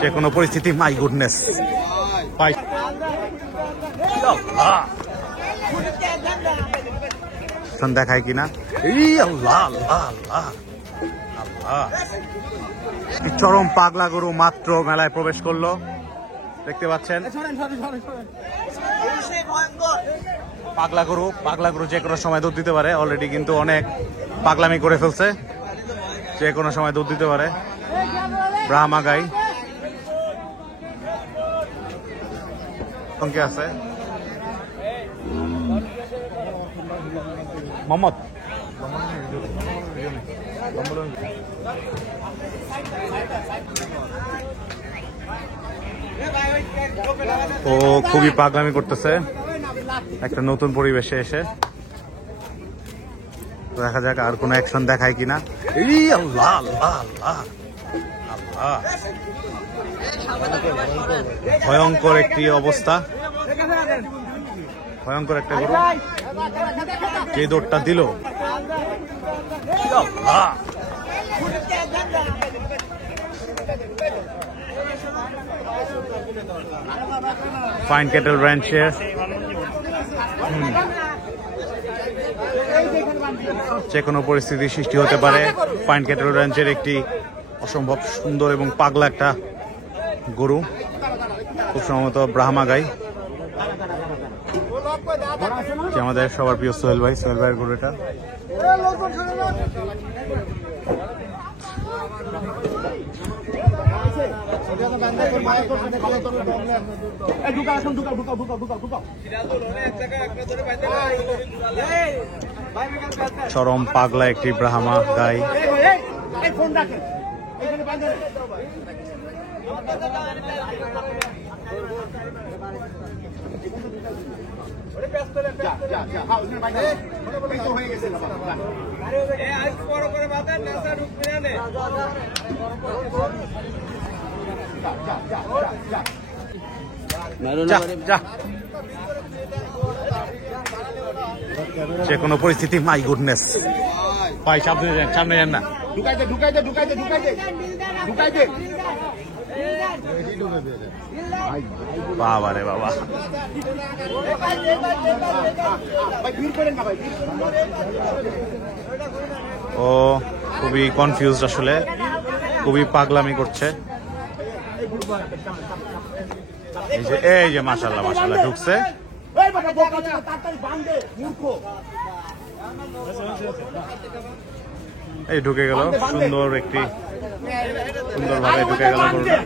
যে কোনো পরিস্থিতি, মাই গুডনেস ভাই। দেখায় কিনা, চরম পাগলা গরু মাত্র মেলায় প্রবেশ করলো, দেখতে পাচ্ছেন। পাগলা গরু যে কোনো সময় দুধ দিতে পারে, অলরেডি কিন্তু অনেক পাগলামি করে ফেলছে, যে কোনো সময় দুধ দিতে পারে। ব্রাহ্মা গাই কে আছে মোহাম্মদ, ও খুবই পাগলামি করতেছে একটা নতুন পরিবেশে এসে। দেখা যাক আর কোনো অ্যাকশন দেখায় কিনা। আল্লাহ আল্লাহ আল্লাহ আল্লাহ, ভয়ঙ্কর একটি অবস্থা, ভয়ঙ্কর একটা গরু যে দৌড়টা দিল। ফাইন ক্যাটল র্যাঞ্চে যে কোনো পরিস্থিতি সৃষ্টি হতে পারে। ফাইন ক্যাটল র্যাঞ্চের একটি অসম্ভব সুন্দর এবং পাগলা একটা গরু, খুব সম্ভবত ব্রাহ্মা গাই, আমাদের সবার প্রিয় সোহেল ভাইয়ের গরু এটা। চরম পাগলা একটি ব্রাহ্মা গাই। যে কোনো পরিস্থিতি, মাই গুডনেস ভাই, সামনে যান না। বাবা রে বাবা, ও খুবই কনফিউজড আসলে, খুবই পাগলামি করছে। এই যে মাশাআল্লাহ ঢুকছে, এই ঢুকে গেল, সুন্দরভাবে ঢুকে গেল গরুটা।